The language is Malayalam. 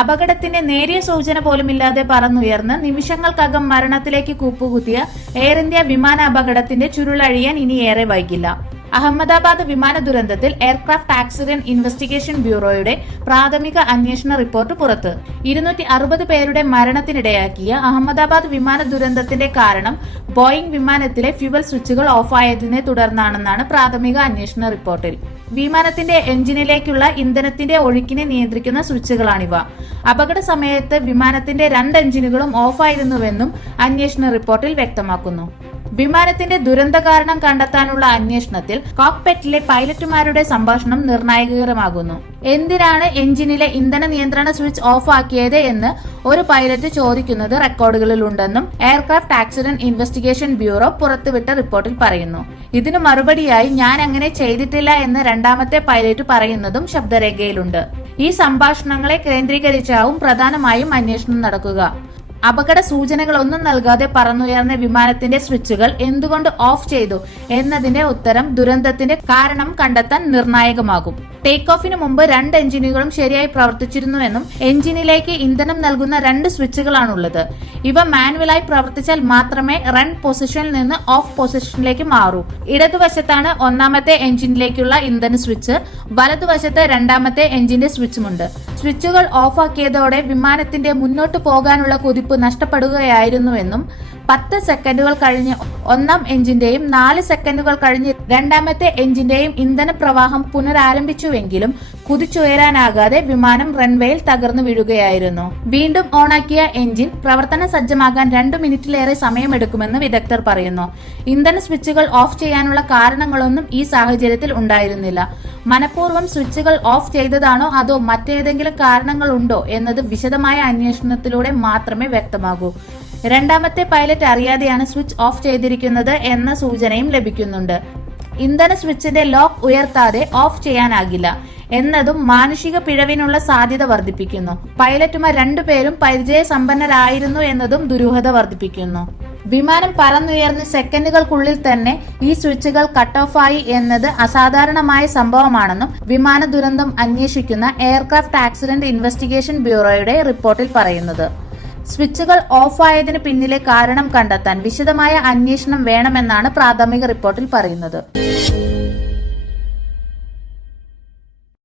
അപകടത്തിന്റെ നേരിയ സൂചന പോലുമില്ലാതെ പറന്നുയർന്ന് നിമിഷങ്ങൾക്കകം മരണത്തിലേക്ക് കൂപ്പുകുത്തിയ എയർ ഇന്ത്യ വിമാന അപകടത്തിന്റെ ചുരുളഴിയാൻ ഇനി ഏറെ വൈകില്ല. അഹമ്മദാബാദ് വിമാന ദുരന്തത്തിൽ എയർക്രാഫ്റ്റ് ആക്സിഡന്റ് ഇൻവെസ്റ്റിഗേഷൻ ബ്യൂറോയുടെ പ്രാഥമിക അന്വേഷണ റിപ്പോർട്ട് പുറത്ത്. 260 പേരുടെ മരണത്തിനിടയാക്കിയ അഹമ്മദാബാദ് വിമാന ദുരന്തത്തിന്റെ കാരണം ബോയിംഗ് വിമാനത്തിലെ ഫ്യുവൽ സ്വിച്ചുകൾ ഓഫായതിനെ തുടർന്നാണെന്നാണ് പ്രാഥമിക അന്വേഷണ റിപ്പോർട്ടിൽ. വിമാനത്തിന്റെ എഞ്ചിനിലേക്കുള്ള ഇന്ധനത്തിന്റെ ഒഴുക്കിനെ നിയന്ത്രിക്കുന്ന സ്വിച്ചുകളാണിവ. അപകട സമയത്ത് വിമാനത്തിന്റെ 2 എഞ്ചിനുകളും ഓഫായിരുന്നുവെന്നും അന്വേഷണ റിപ്പോർട്ടിൽ വ്യക്തമാക്കുന്നു. വിമാനത്തിന്റെ ദുരന്ത കാരണം കണ്ടെത്താനുള്ള അന്വേഷണത്തിൽ കോക്പിറ്റിലെ പൈലറ്റുമാരുടെ സംഭാഷണം നിർണായകരമാകുന്നു. എന്തിനാണ് എഞ്ചിനിലെ ഇന്ധന നിയന്ത്രണ സ്വിച്ച് ഓഫ് ആക്കിയത് എന്ന് ഒരു പൈലറ്റ് ചോദിക്കുന്നത് റെക്കോർഡുകളിലുണ്ടെന്നും എയർക്രാഫ്റ്റ് ആക്സിഡന്റ് ഇൻവെസ്റ്റിഗേഷൻ ബ്യൂറോ പുറത്തുവിട്ട റിപ്പോർട്ടിൽ പറയുന്നു. ഇതിനു മറുപടിയായി ഞാൻ അങ്ങനെ ചെയ്തിട്ടില്ല എന്ന് രണ്ടാമത്തെ പൈലറ്റ് പറയുന്നതും ശബ്ദരേഖയിലുണ്ട്. ഈ സംഭാഷണങ്ങളെ കേന്ദ്രീകരിച്ചാവും പ്രധാനമായും അന്വേഷണം നടക്കുക. അപകട സൂചനകളൊന്നും നൽകാതെ പറന്നുയർന്ന വിമാനത്തിന്റെ സ്വിച്ചുകൾ എന്തുകൊണ്ട് ഓഫ് ചെയ്തു എന്നതിന്റെ ഉത്തരം ദുരന്തത്തിന്റെ കാരണം കണ്ടെത്താൻ നിർണായകമാകും. ടേക്ക് ഓഫിന് മുമ്പ് 2 എഞ്ചിനുകളും ശരിയായി പ്രവർത്തിച്ചിരുന്നുവെന്നും എഞ്ചിനിലേക്ക് ഇന്ധനം നൽകുന്ന 2 സ്വിച്ചുകളാണുള്ളത്. ഇവ മാനുവലായി പ്രവർത്തിച്ചാൽ മാത്രമേ റൺ പൊസിഷനിൽ നിന്ന് ഓഫ് പൊസിഷനിലേക്ക് മാറൂ. ഇടതുവശത്താണ് 1ാമത്തെ എഞ്ചിനിലേക്കുള്ള ഇന്ധന സ്വിച്ച്, വലതുവശത്ത് 2ാമത്തെ എഞ്ചിന്റെ സ്വിച്ചുമുണ്ട്. സ്വിച്ചുകൾ ഓഫാക്കിയതോടെ വിമാനത്തിന്റെ മുന്നോട്ട് പോകാനുള്ള കുതിപ്പ് നഷ്ടപ്പെടുകയായിരുന്നുവെന്നും 10 സെക്കൻഡുകൾ കഴിഞ്ഞ് 1ാം എഞ്ചിന്റെയും 4 സെക്കൻഡുകൾ കഴിഞ്ഞ് 2ാമത്തെ എഞ്ചിന്റെയും ഇന്ധന പ്രവാഹം പുനരാരംഭിച്ചുവെങ്കിലും കുതിച്ചുയരാനാകാതെ വിമാനം റൺവേയിൽ തകർന്നു വീഴുകയായിരുന്നു. വീണ്ടും ഓണാക്കിയ എഞ്ചിൻ പ്രവർത്തന സജ്ജമാകാൻ 2 മിനിറ്റിലേറെ സമയമെടുക്കുമെന്ന് വിദഗ്ധർ പറയുന്നു. ഇന്ധന സ്വിച്ചുകൾ ഓഫ് ചെയ്യാനുള്ള കാരണങ്ങളൊന്നും ഈ സാഹചര്യത്തിൽ ഉണ്ടായിരുന്നില്ല. മനഃപൂർവ്വം സ്വിച്ചുകൾ ഓഫ് ചെയ്തതാണോ അതോ മറ്റേതെങ്കിലും കാരണങ്ങളുണ്ടോ എന്നത് വിശദമായ അന്വേഷണത്തിലൂടെ മാത്രമേ വ്യക്തമാകൂ. 2ാമത്തെ പൈലറ്റ് അറിയാതെയാണ് സ്വിച്ച് ഓഫ് ചെയ്തിരിക്കുന്നത് എന്ന സൂചനയും ലഭിക്കുന്നുണ്ട്. ഇന്ധന സ്വിച്ചിന്റെ ലോക്ക് ഉയർത്താതെ ഓഫ് ചെയ്യാനാകില്ല എന്നതും മാനുഷിക പിഴവിനുള്ള സാധ്യത വർദ്ധിപ്പിക്കുന്നു. പൈലറ്റുമാർ 2 പേരും പരിചയസമ്പന്നരായിരുന്നു എന്നതും ദുരൂഹത വർദ്ധിപ്പിക്കുന്നു. വിമാനം പറന്നുയർന്ന് സെക്കൻഡുകൾക്കുള്ളിൽ തന്നെ ഈ സ്വിച്ചുകൾ കട്ട് ഓഫായി എന്നത് അസാധാരണമായ സംഭവമാണെന്നും വിമാന ദുരന്തം അന്വേഷിക്കുന്ന എയർക്രാഫ്റ്റ് ആക്സിഡന്റ് ഇൻവെസ്റ്റിഗേഷൻ ബ്യൂറോയുടെ റിപ്പോർട്ടിൽ പറയുന്നത്. സ്വിച്ചുകൾ ഓഫായതിനു പിന്നിലെ കാരണം കണ്ടെത്താൻ വിശദമായ അന്വേഷണം വേണമെന്നാണ് പ്രാഥമിക റിപ്പോർട്ടിൽ പറയുന്നത്.